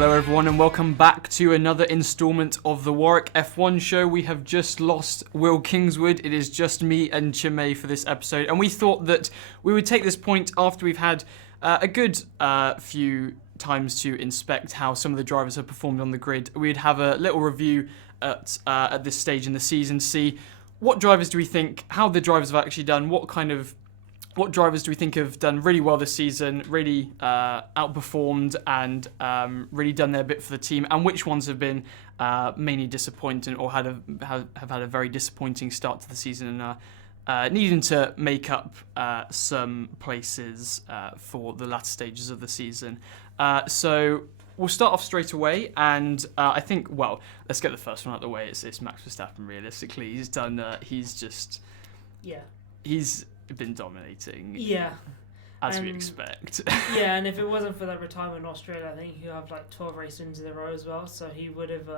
Hello everyone and welcome back to another instalment of the Warwick F1 show. We have just lost Will Kingswood. It is just me and Chinmay for this episode, and we thought that we would take this point after we've had a good few times to inspect how some of the drivers have performed on the grid. We'd have a little review at this stage in the season, see what drivers do we think, how the drivers have actually done, what drivers do we think have done really well this season, really outperformed and really done their bit for the team, and which ones have been mainly disappointing or have had a very disappointing start to the season and needing to make up some places for the latter stages of the season. So we'll start off straight away, and I think, well, let's get the first one out of the way. It's Max Verstappen, realistically. He's done, he's been dominating. Yeah. As we expect. Yeah, and if it wasn't for that retirement in Australia, I think he'd have like 12 race wins in a row as well. So he would have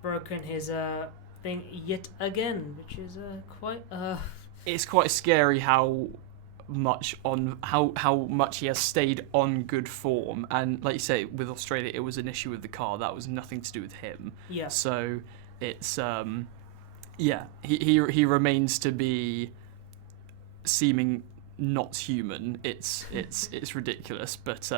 broken his thing yet again, which is quite... It's quite scary how much he has stayed on good form. And like you say, with Australia, it was an issue with the car. That was nothing to do with him. Yeah. So it's... he remains to be seeming not human. It's ridiculous, but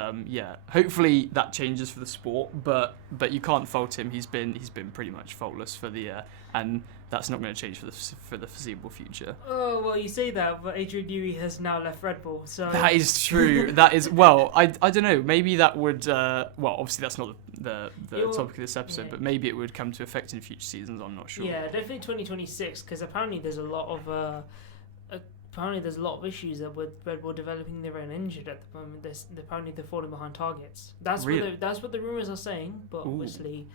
hopefully that changes for the sport, but you can't fault him. He's been pretty much faultless for the and that's not going to change for the foreseeable future. Oh, well, you say that, but Adrian Newey has now left Red Bull, so... That is true. That is, well, I don't know, maybe that would well, obviously that's not the topic of this episode, but maybe it would come to effect in future seasons. I'm not sure. Yeah, definitely 2026, because apparently there's a lot of issues that with Red Bull developing their own engine at the moment. Apparently they're falling behind targets. That's what the rumours are saying, but obviously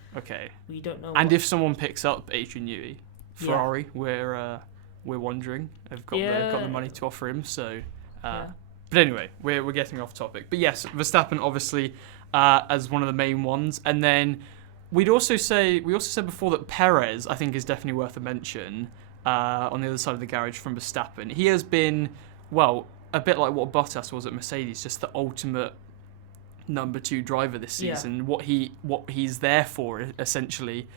we don't know. And if someone picks up Adrian Newey, Ferrari, we're wondering. They've got the money to offer him. So, but anyway, we're getting off topic. But yes, Verstappen obviously as one of the main ones, and then we also said before that Perez, I think, is definitely worth a mention. On the other side of the garage from Verstappen. He has been, well, a bit like what Bottas was at Mercedes, just the ultimate number 2 driver this season. Yeah. What he's there for, essentially,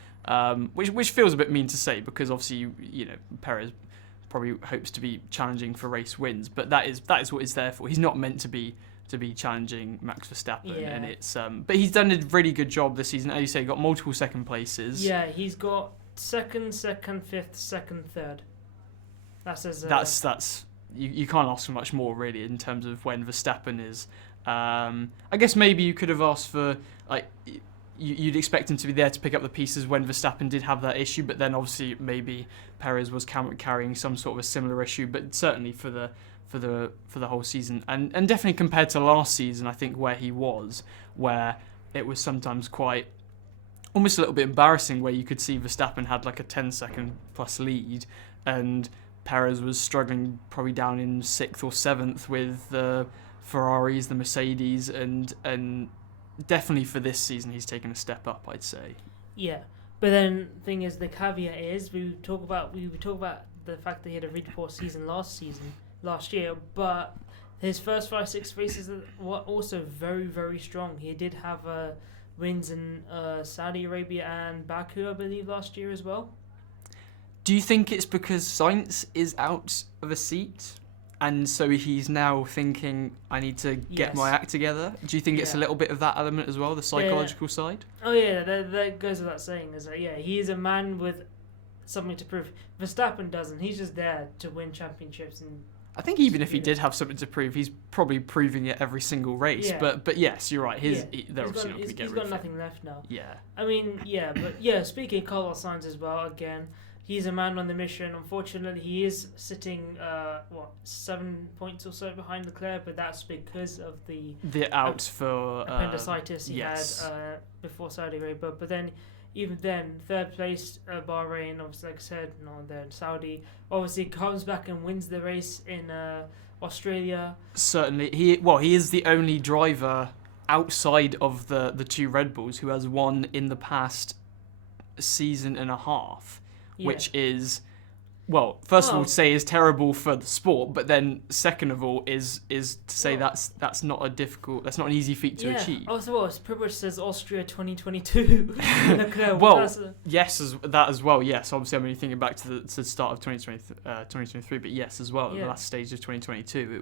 which feels a bit mean to say, because obviously you know Perez probably hopes to be challenging for race wins, but that is what he's there for. He's not meant to be challenging Max Verstappen, and it's but he's done a really good job this season. As you say, he got multiple second places. Yeah, he's got second, fifth, second, third. That's you can't ask for much more, really, in terms of when Verstappen is. I guess maybe you could have asked for, like, you'd expect him to be there to pick up the pieces when Verstappen did have that issue, but then obviously maybe Perez was carrying some sort of a similar issue, but certainly for the whole season, and definitely compared to last season, I think where it was sometimes quite almost a little bit embarrassing, where you could see Verstappen had like a 10-second plus lead, and Perez was struggling probably down in 6th or 7th with the Ferraris, the Mercedes, and definitely for this season he's taken a step up, I'd say. Yeah, but then the thing is, the caveat is we talk about the fact that he had a really poor season last year, but his first 5-6 races were also very, very strong. He did have wins in Saudi Arabia and Baku, I believe, last year as well. Do you think it's because Sainz is out of a seat, and so he's now thinking, I need to get my act together? Do you think it's a little bit of that element as well, the psychological side? Oh yeah, that goes without saying. Is that he is a man with something to prove. Verstappen doesn't. He's just there to win championships. And I think even if he did have something to prove, he's probably proving it every single race. Yeah. But yes, you're right. They're obviously not going to get rid of him. He's got nothing left now. Yeah. I mean, speaking of Carlos Sainz as well, again, he's a man on the mission. Unfortunately, he is sitting 7 points or so behind Leclerc, but that's because of the out for appendicitis he had before Saudi Arabia. But then, even then, third place Bahrain, obviously, like I said, then Saudi obviously comes back and wins the race in Australia. Certainly, he is the only driver outside of the 2 Red Bulls who has won in the past season and a half, which is well, first of all, to say is terrible for the sport, but then second of all is to say that's not an easy feat to achieve. Also, well, Privilege says Austria 2022. Yes, that as well. Yes, obviously I'm only thinking back to the start of 2023, but yes, as well, the last stage of 2022,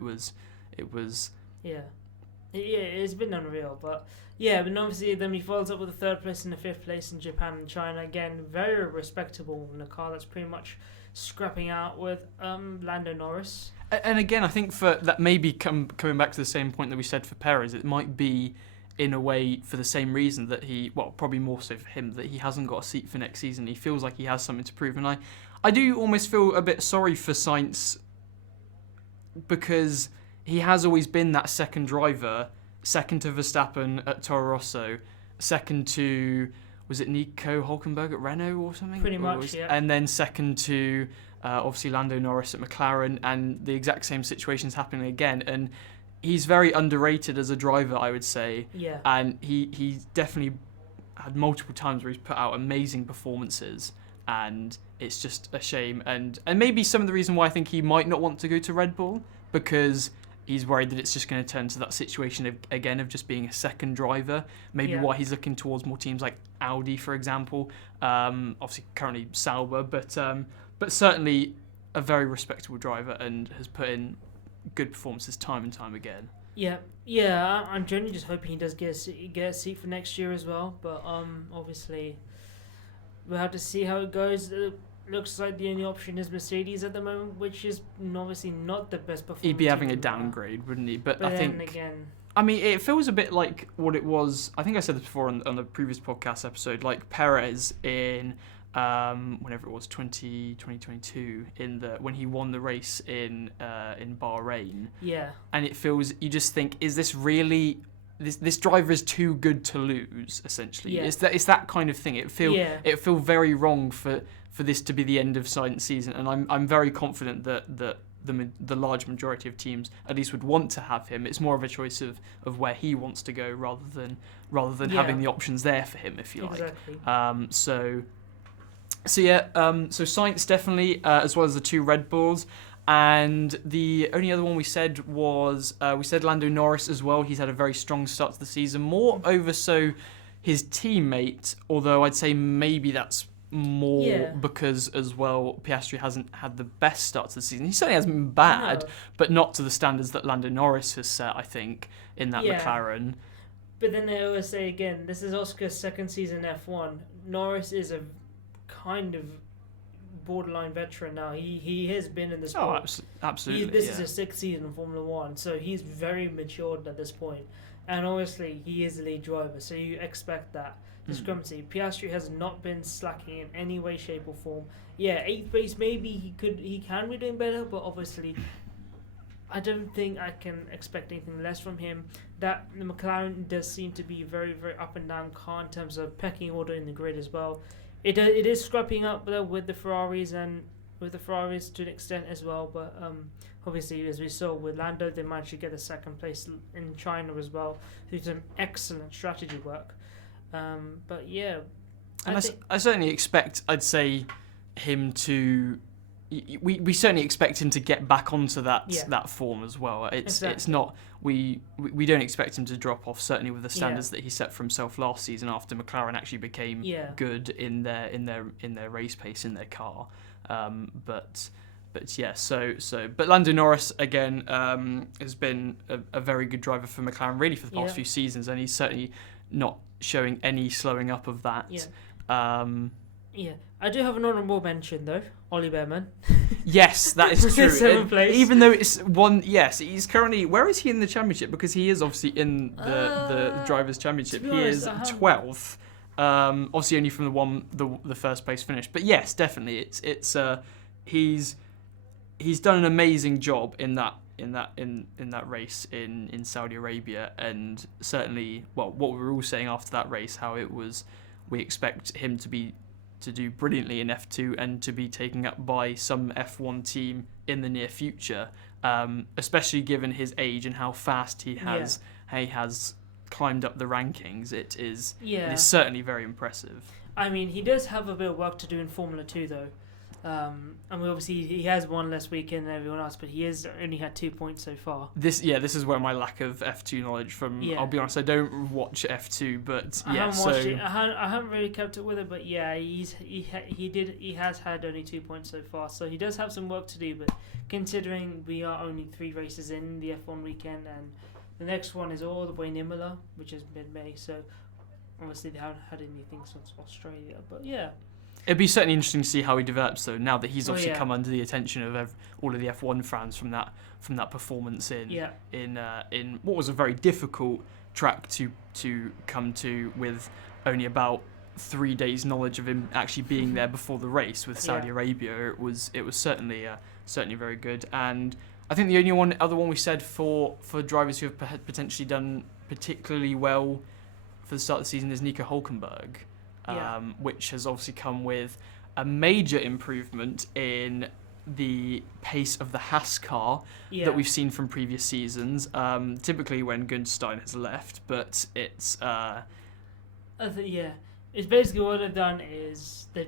it was. Yeah, it's been unreal, but obviously then he follows up with a third place and a fifth place in Japan and China. Again, very respectable in a car that's pretty much scrapping out with Lando Norris. And again, I think for that maybe coming back to the same point that we said for Perez, it might be in a way for the same reason that probably more so for him, that he hasn't got a seat for next season. He feels like he has something to prove, and I do almost feel a bit sorry for Sainz because he has always been that second driver, second to Verstappen at Toro Rosso, second to, was it Nico Hülkenberg at Renault or something? Pretty much, yeah. And then second to, obviously, Lando Norris at McLaren, and the exact same situation's happening again. And he's very underrated as a driver, I would say. Yeah. And he's definitely had multiple times where he's put out amazing performances, and it's just a shame. And maybe some of the reason why I think he might not want to go to Red Bull, because he's worried that it's just going to turn to that situation of just being a second driver. Maybe why he's looking towards more teams like Audi, for example. Obviously, currently Sauber, but certainly a very respectable driver and has put in good performances time and time again. Yeah. I'm generally just hoping he does get a seat for next year as well. But obviously, we'll have to see how it goes. Looks like the only option is Mercedes at the moment, which is obviously not the best performance. He'd be having a downgrade, wouldn't he? But I think, again, I mean, it feels a bit like what it was. I think I said this before on the previous podcast episode, like Perez in whenever it was 2022 when he won the race in Bahrain. Yeah. And it feels, you just think, is this really? This driver is too good to lose. Essentially, it's that kind of thing. It feel very wrong for this to be the end of Sainz season, and I'm very confident that the large majority of teams at least would want to have him. It's more of a choice of where he wants to go rather than having the options there for him, if you like. Exactly. So Sainz definitely, as well as the two Red Bulls. And the only other one we said was Lando Norris as well. He's had a very strong start to the season, more over so his teammate, although I'd say maybe that's more because as well Piastri hasn't had the best start to the season. He certainly hasn't been bad, but not to the standards that Lando Norris has set, I think, in that McLaren. But then they always say again, this is Oscar's second season F1. Norris is a kind of borderline veteran now. He has been in the sport. Oh, absolutely. This is his sixth season in Formula One, so he's very matured at this point. And obviously, he is the lead driver, so you expect that discrepancy. Piastri has not been slacking in any way, shape, or form. Yeah, 8th place, maybe he can be doing better, but obviously, I don't think I can expect anything less from him. That the McLaren does seem to be very, very up and down car in terms of pecking order in the grid as well. It is scrapping up though with the Ferraris to an extent as well, but obviously as we saw with Lando, they managed to get a second place in China as well through some excellent strategy work. But yeah, I certainly expect, I'd say, him to. We certainly expect him to get back onto that form as well. It's not we don't expect him to drop off. Certainly with the standards that he set for himself last season after McLaren actually became good in their race pace in their car. But Lando Norris again has been a very good driver for McLaren really for the past few seasons, and he's certainly not showing any slowing up of that. I do have an honourable mention though, Ollie Behrman. Yes, that is true. 7th place. Even though it's one, he's currently. Where is he in the championship? Because he is obviously in the drivers' championship. He is 12th. Obviously only from the first place finish. But yes, definitely, he's done an amazing job in that race in Saudi Arabia, and certainly, what we were all saying after that race, how it was, we expect him to do brilliantly in F2 and to be taken up by some F1 team in the near future, especially given his age and how fast he has climbed up the rankings. It is certainly very impressive. I mean, he does have a bit of work to do in Formula 2 though. And obviously he has one less weekend than everyone else, but he has only had 2 points so far. This is where my lack of F2 knowledge from. Yeah. I'll be honest, I don't watch F2, but I yeah. haven't watched it. I haven't really kept up with it, but yeah, he has had only 2 points so far, so he does have some work to do. But considering we are only 3 races in the F1 weekend, and the next one is all the way in Imola, which is mid-May, so obviously they haven't had anything since Australia. But yeah. It'd be certainly interesting to see how he develops, though. Now that he's obviously yeah. come under the attention of all of the F1 fans from that performance in what was a very difficult track to come to, with only about 3 days' knowledge of him actually being there before the race with Saudi Arabia. It was certainly very good. And I think the only other one we said for drivers who have potentially done particularly well for the start of the season is Nico Hülkenberg. Which has obviously come with a major improvement in the pace of the Haas car that we've seen from previous seasons. Typically when Gunstein has left, but it's. It's basically what they've done is they've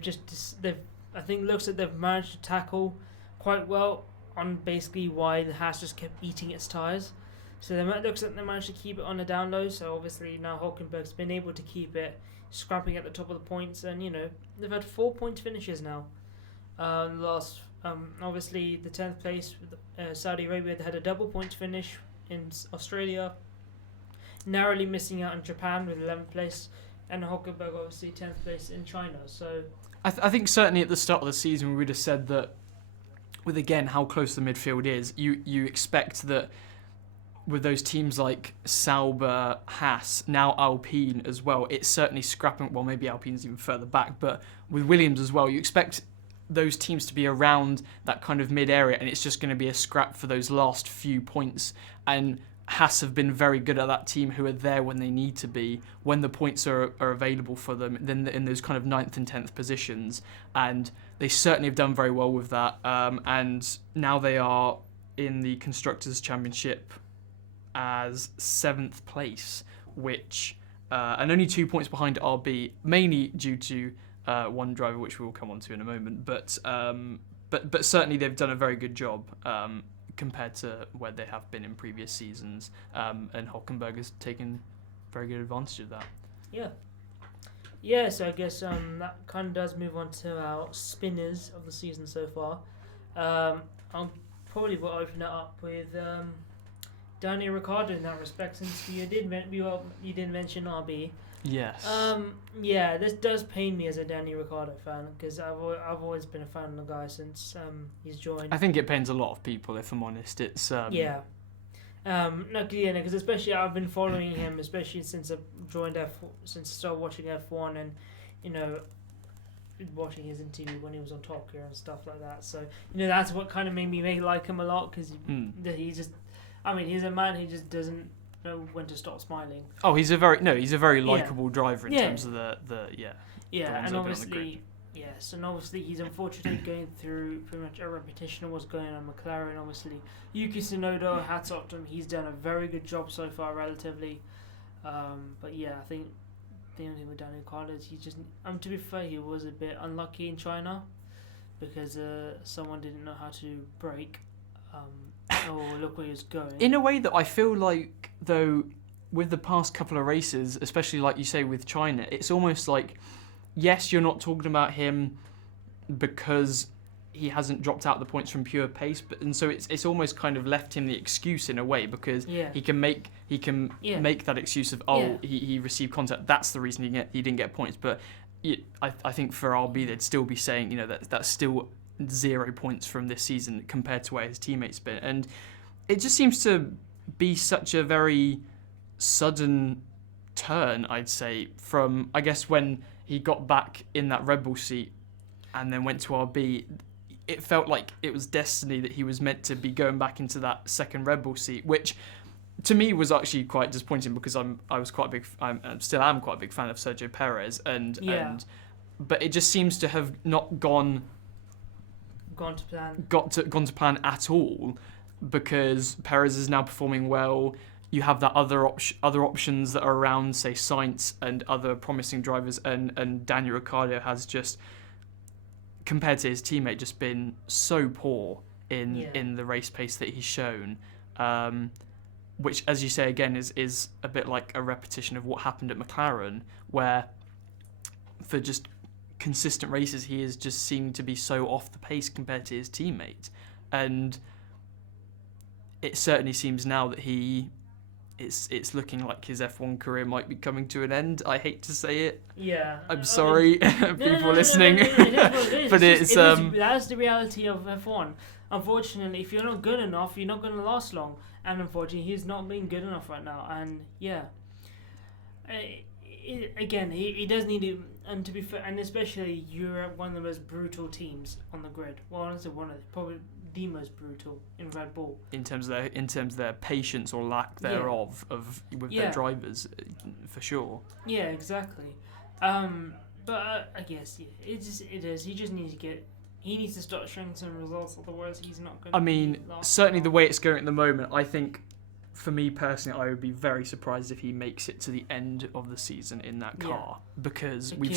managed to tackle quite well on basically why the Haas just kept eating its tyres. So they managed to keep it on the down low. So obviously now Hülkenberg's been able to keep it scrapping at the top of the points, and they've had 4 point finishes now. Obviously the 10th place with Saudi Arabia, they had a double point finish in Australia, narrowly missing out on Japan with 11th place, and Hülkenberg obviously 10th place in China. So I think certainly at the start of the season we would have said that, with again how close the midfield is, you expect that with those teams like Sauber, Haas, now Alpine as well, it's certainly scrapping. Well, maybe Alpine's even further back, but with Williams as well, you expect those teams to be around that kind of mid area, and it's just going to be a scrap for those last few points. And Haas have been very good at that team, who are there when they need to be, when the points are available for them, then in those kind of 9th and 10th positions. And they certainly have done very well with that. And now they are in the Constructors' Championship as 7th place, which and only 2 points behind RB, mainly due to one driver, which we will come on to in a moment. But certainly they've done a very good job compared to where they have been in previous seasons, and Hülkenberg has taken very good advantage of that. Yeah, so I guess that kind of does move on to our spinners of the season so far. I'll probably will open it up with Daniel Ricciardo in that respect, since you did mention RB. Yes. This does pain me as a Daniel Ricciardo fan, because I've always been a fan of the guy since he's joined. I think it pains a lot of people, if I'm honest. It's because especially I've been following him, especially since I joined since I started watching F1, and watching his interview when he was on Top Gear and stuff like that. So that's what kind of made me like him a lot, because he's just. I mean, he's a man who just doesn't know when to stop smiling. Oh, he's a very likable driver in terms of the and obviously he's unfortunately going through pretty much a repetition of what's going on in McLaren. Obviously, Yuki Tsunoda, hats off to him, he's done a very good job so far, relatively. But yeah, I think the only thing with Daniel Ricciardo is he just. To be fair, he was a bit unlucky in China because someone didn't know how to brake. Look where he was going. In a way that I feel like, though, with the past couple of races, especially like you say with China, it's almost like, yes, you're not talking about him because he hasn't dropped out the points from pure pace, and so it's almost kind of left him the excuse in a way, because he can make that excuse of he received contact, that's the reason he didn't get points. But I think for RB they'd still be saying that's still 0 points from this season compared to where his teammates been, and it just seems to be such a very sudden turn, I'd say, from I guess when he got back in that Red Bull seat and then went to RB. It felt like it was destiny that he was meant to be going back into that second Red Bull seat, which to me was actually quite disappointing, because I still am quite a big fan of Sergio Perez, but it just seems to have not gone to plan at all, because Perez is now performing well. You have that other options that are around, say Sainz and other promising drivers, and Daniel Ricciardo has just compared to his teammate, just been so poor in the race pace that he's shown, which, as you say again, is a bit like a repetition of what happened at McLaren, where for just consistent races he is just seemed to be so off the pace compared to his teammate, and it certainly seems now that it's looking like his F1 career might be coming to an end. I hate to say it. Yeah. I'm sorry, people listening. But that's the reality of F1. Unfortunately, if you're not good enough, you're not going to last long. And unfortunately, he's not being good enough right now. And yeah, he does need it. And to be fair, and especially you're one of the most brutal teams on the grid. Well, honestly, probably the most brutal in Red Bull in terms of their patience or lack thereof with their drivers, for sure. Yeah, exactly. But I guess it is. He just needs to start showing some results, otherwise he's not going to. I mean, certainly the way it's going at the moment, I think, for me personally, I would be very surprised if he makes it to the end of the season in that car, because we've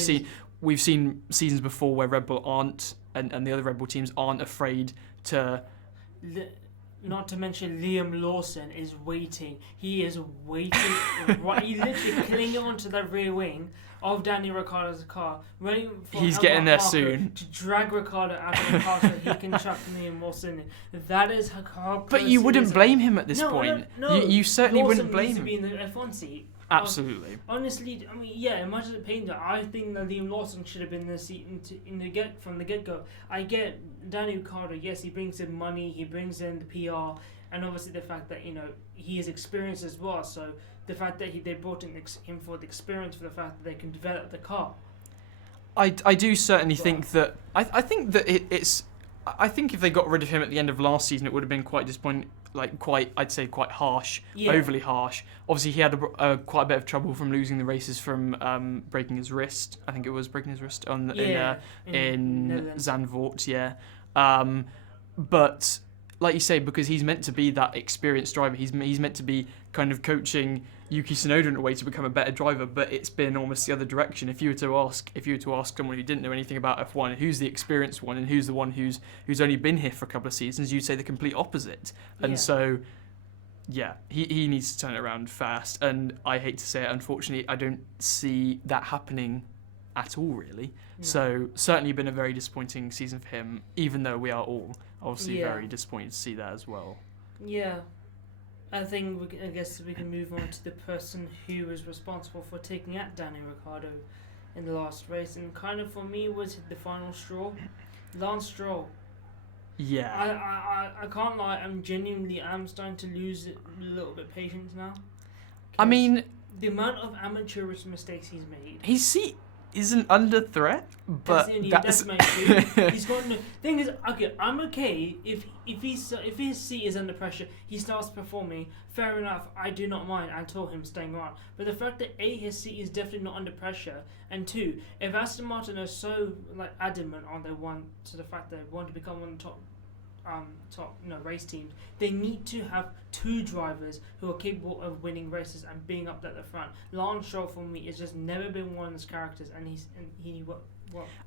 seen seasons before where Red Bull aren't, and the other Red Bull teams aren't afraid to. Not to mention Liam Lawson is waiting. He is waiting. He's literally clinging onto the rear wing of Daniel Ricciardo's car, waiting for he's getting there soon to drag Ricciardo out of the car so he can chuck Liam Lawson in. That is how. But you wouldn't blame him at this point. No. You certainly Lawson wouldn't blame needs him. To be in the F1 seat. Absolutely. Honestly, I mean, yeah, imagine the pain that I think that Liam Lawson should have been in the seat from the get-go. I get Daniel Ricciardo, yes, he brings in money, he brings in the PR, and obviously the fact that, he is experienced as well, so the fact that they brought in him for the experience, for the fact that they can develop the car. I do certainly think that... I think that it's... I think if they got rid of him at the end of last season, it would have been quite disappointing. I'd say quite harsh, overly harsh. Obviously, he had quite a bit of trouble from losing the races from breaking his wrist. I think it was breaking his wrist in Zandvoort, yeah. But like you say, because he's meant to be that experienced driver, he's meant to be kind of coaching Yuki Tsunoda in a way to become a better driver, but it's been almost the other direction. If you were to ask someone who didn't know anything about F1, who's the experienced one and who's the one who's only been here for a couple of seasons, you'd say the complete opposite. And so, yeah, he needs to turn it around fast. And I hate to say it, unfortunately, I don't see that happening at all, really. No. So certainly been a very disappointing season for him, even though we are all obviously very disappointed to see that as well. Yeah. I guess we can move on to the person who was responsible for taking out Daniel Ricciardo in the last race, and kind of for me was the final straw, Lance Stroll. Yeah. I can't lie, I'm starting to lose a little bit patience now. I mean, the amount of amateurish mistakes he's made. His seat isn't under threat, but that's my issue. He's got no. Thing is, okay, I'm okay if his seat is under pressure, he starts performing. Fair enough, I do not mind until him staying around. But the fact that his seat is definitely not under pressure, and two, if Aston Martin are so adamant on the fact that they want to become one of the top race teams, they need to have two drivers who are capable of winning races and being up at the front. Lance Stroll for me has just never been one of those characters, and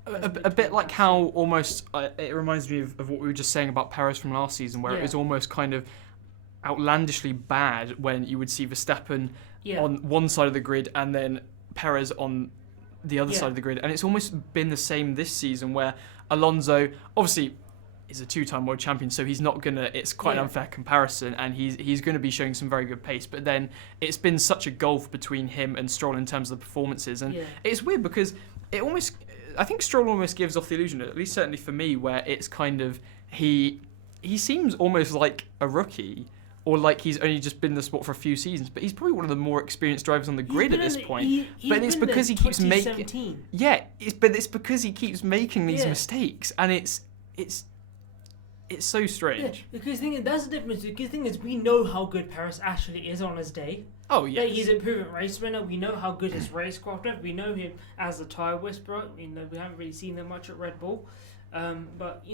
a bit like how almost it reminds me of what we were just saying about Perez from last season, where it was almost kind of outlandishly bad when you would see Verstappen on one side of the grid and then Perez on the other side of the grid, and it's almost been the same this season, where Alonso obviously is a two-time world champion, so he's not gonna. It's quite an unfair comparison, and he's going to be showing some very good pace. But then it's been such a gulf between him and Stroll in terms of the performances, and it's weird because it almost. I think Stroll almost gives off the illusion, at least certainly for me, where it's kind of he seems almost like a rookie, or like he's only just been in the sport for a few seasons. But he's probably one of the more experienced drivers on the grid at this point. But it's because he keeps making. Yeah, it's because he keeps making these mistakes, and it's so strange. Yeah, because that's the difference. The thing is, we know how good Perez actually is on his day. Oh, yes. That he's a proven race winner. We know how good his racecraft is. We know him as a tyre whisperer. We haven't really seen him much at Red Bull. But,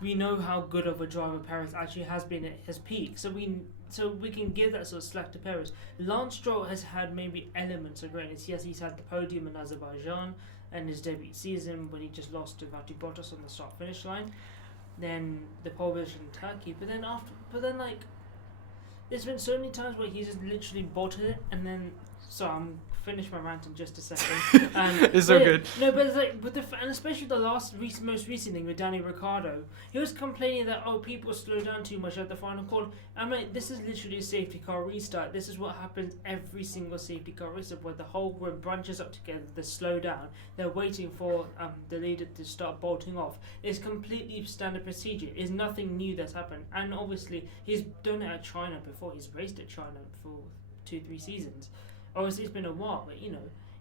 we know how good of a driver Perez actually has been at his peak. So we can give that sort of slack to Perez. Lance Stroll has had maybe elements of greatness. Yes, he's had the podium in Azerbaijan. in his debut season when he just lost to Valtteri Bottas on the start-finish line. Then the pole position in Turkey, but then like, there's been so many times where he's just literally bottled it, and then. So I'm finish my rant in just a second. It's so good. No, but it's like, and especially the most recent thing with Danny Ricciardo, he was complaining that people slow down too much at the final call. I'm like, this is literally a safety car restart. This is what happens every single safety car restart, where the whole group bunches up together, they slow down, they're waiting for the leader to start bolting off. It's completely standard procedure. It's nothing new that's happened, and obviously he's done it at China before. He's raced at China for 2-3 seasons. Obviously, it's been a while, but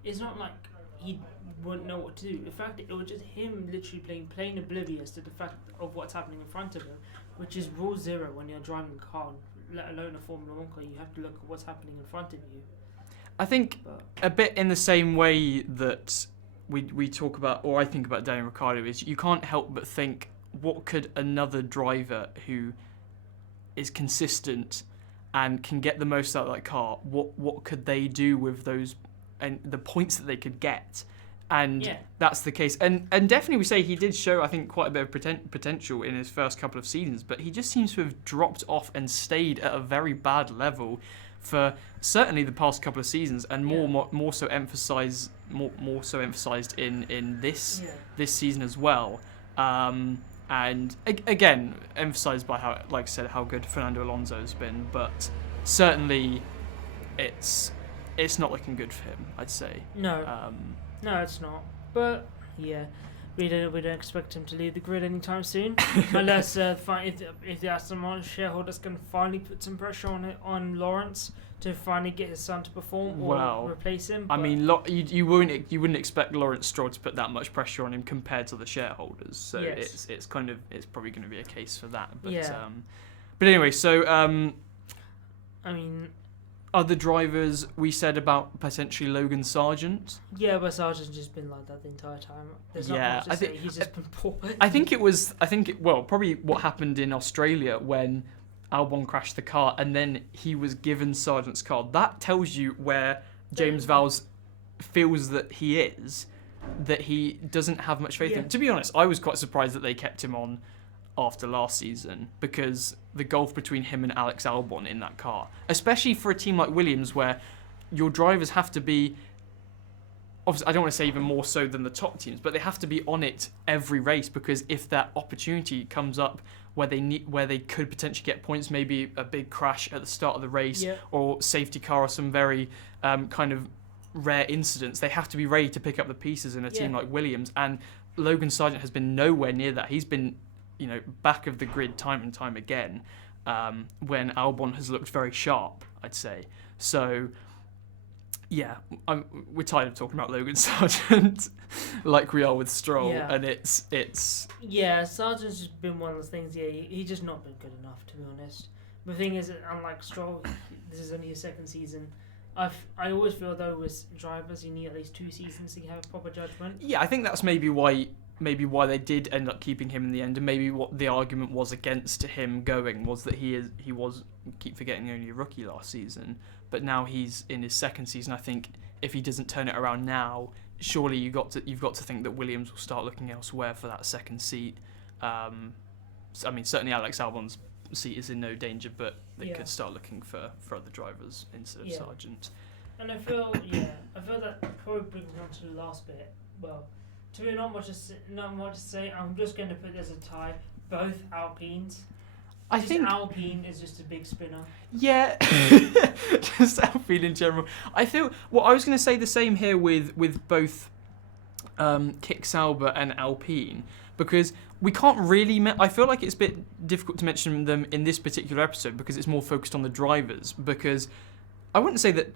it's not like he wouldn't know what to do. In fact, it was just him literally plain oblivious to the fact of what's happening in front of him, which is rule zero when you're driving a car, let alone a Formula 1 car. You have to look at what's happening in front of you. I think a bit in the same way that we talk about, or I think about Daniel Ricciardo, is you can't help but think, what could another driver who is consistent and can get the most out of that car, what could they do with those and the points that they could get? And that's the case. And definitely we say he did show, I think, quite a bit of potential in his first couple of seasons, but he just seems to have dropped off and stayed at a very bad level for certainly the past couple of seasons, and more so emphasized in this season as well. And again, emphasised by how, like I said, how good Fernando Alonso has been, but certainly it's not looking good for him, I'd say. No, it's not. But yeah, we don't expect him to leave the grid anytime soon, unless if the Aston Martin shareholders can finally put some pressure on Lawrence to finally get his son to perform or replace him. I mean, you wouldn't expect Lawrence Stroll to put that much pressure on him compared to the shareholders. So it's probably going to be a case for that. But but anyway, so I mean, other drivers we said about potentially Logan Sargent. Yeah, but Sargent's just been like that the entire time. There's not much to say. He's just been poor. Probably what happened in Australia when Albon crashed the car and then he was given Sargent's car. That tells you where James Vowles feels that he is, that he doesn't have much faith in. To be honest, I was quite surprised that they kept him on after last season, because the gulf between him and Alex Albon in that car, especially for a team like Williams where your drivers have to be, obviously I don't want to say even more so than the top teams, but they have to be on it every race, because if that opportunity comes up where they could potentially get points, maybe a big crash at the start of the race or safety car or some very kind of rare incidents, they have to be ready to pick up the pieces in a team like Williams. And Logan Sargent has been nowhere near that. He's been back of the grid time and time again, when Albon has looked very sharp, I'd say. So yeah, we're tired of talking about Logan Sargent like we are with Stroll, and it's Sargent's just been one of those things. He's just not been good enough, to be honest. The thing is, unlike Stroll, this is only his second season. I always feel though with drivers you need at least 2 seasons to have proper judgment. Yeah, I think that's maybe why they did end up keeping him in the end, and maybe what the argument was against him going was that he was keep forgetting, only a rookie last season, but now he's in his second season. I think if he doesn't turn it around now, surely you've got to think that Williams will start looking elsewhere for that second seat. I mean, certainly Alex Albon's seat is in no danger, but they could start looking for other drivers instead of Sargent. And I feel that probably brings me on to the last bit. Well, to be not much to say. I'm just going to put this a tie. Both Alpines. I think Alpine is just a big spinner. Yeah, just Alpine in general. I feel. Well, I was going to say the same here with both Kick Sauber and Alpine, because we can't really. I feel like it's a bit difficult to mention them in this particular episode because it's more focused on the drivers. Because I wouldn't say that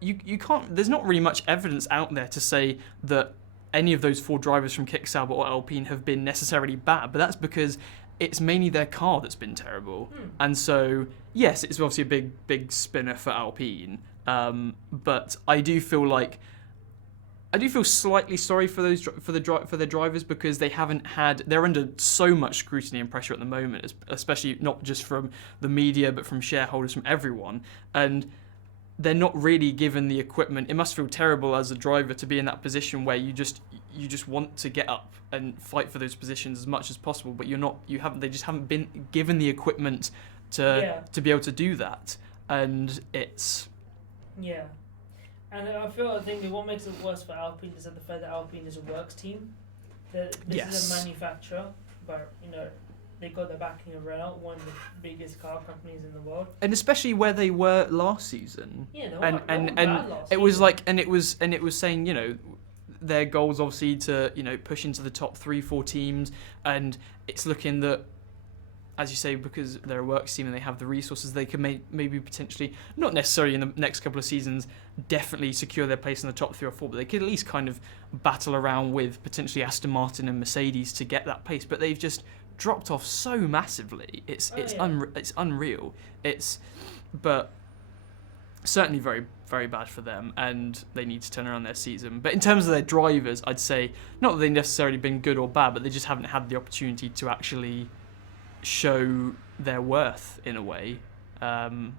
you can't. There's not really much evidence out there to say that any of those 4 drivers from Kick Sauber or Alpine have been necessarily bad, but that's because it's mainly their car that's been terrible. And so, yes, it's obviously a big spinner for Alpine, but I do feel slightly sorry for the drivers, because they're under so much scrutiny and pressure at the moment, especially not just from the media but from shareholders, from everyone, and they're not really given the equipment. It must feel terrible as a driver to be in that position where you just want to get up and fight for those positions as much as possible, but they just haven't been given the equipment to be able to do that, and it's and I think what makes it worse for Alpine is that the fact that Alpine is a works team. This is a manufacturer, but they got the backing of Renault, one of the biggest car companies in the world, and especially where they were last season. Yeah, and it was like, and it was saying, their goals obviously to push into the top 3-4 teams, and it's looking that, as you say, because they're a works team and they have the resources, they could maybe potentially, not necessarily in the next couple of seasons, definitely secure their place in the top 3 or 4, but they could at least kind of battle around with potentially Aston Martin and Mercedes to get that pace. But they've just dropped off so massively. It's unreal. But certainly very, very bad for them, and they need to turn around their season. But in terms of their drivers, I'd say not that they've necessarily been good or bad, but they just haven't had the opportunity to actually show their worth in a way. And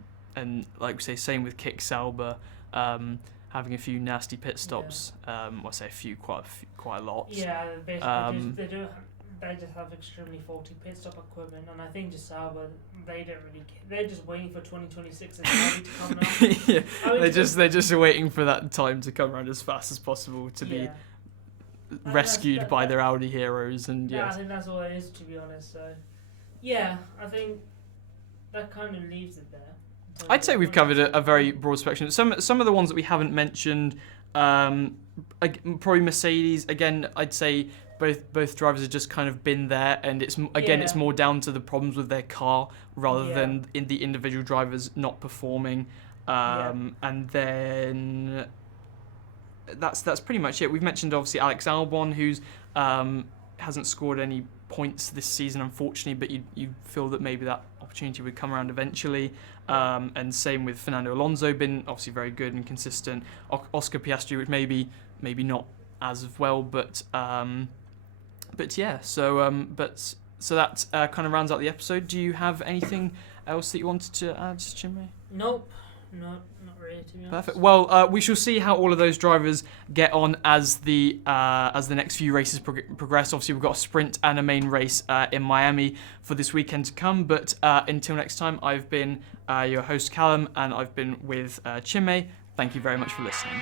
like we say, same with Kick Sauber, having a few nasty pit stops. I say a few, quite a lot. Yeah, basically they just have extremely faulty pit stop equipment, and I think just Sauber, they don't really care. They're just waiting for 2026 and to come around. Yeah, they're just waiting for that time to come around as fast as possible to be rescued by their Audi heroes, and I think that's all it is, to be honest. So, yeah, I think that kind of leaves it there. I'd say we've covered a very broad spectrum. Some of the ones that we haven't mentioned, probably Mercedes. Again, I'd say both drivers have just kind of been there, and it's more down to the problems with their car rather than in the individual drivers not performing. And then that's pretty much it. We've mentioned obviously Alex Albon, who's hasn't scored any points this season, unfortunately, but you feel that maybe that opportunity would come around eventually. And same with Fernando Alonso, been obviously very good and consistent. Oscar Piastri, which maybe not as well, but yeah. So that kind of rounds out the episode. Do you have anything else that you wanted to add, Chinmay? Nope. Not really, to be honest. Perfect. Well, we shall see how all of those drivers get on as the next few races progress. Obviously, we've got a sprint and a main race in Miami for this weekend to come. But until next time, I've been your host, Callum, and I've been with Chinmay. Thank you very much for listening.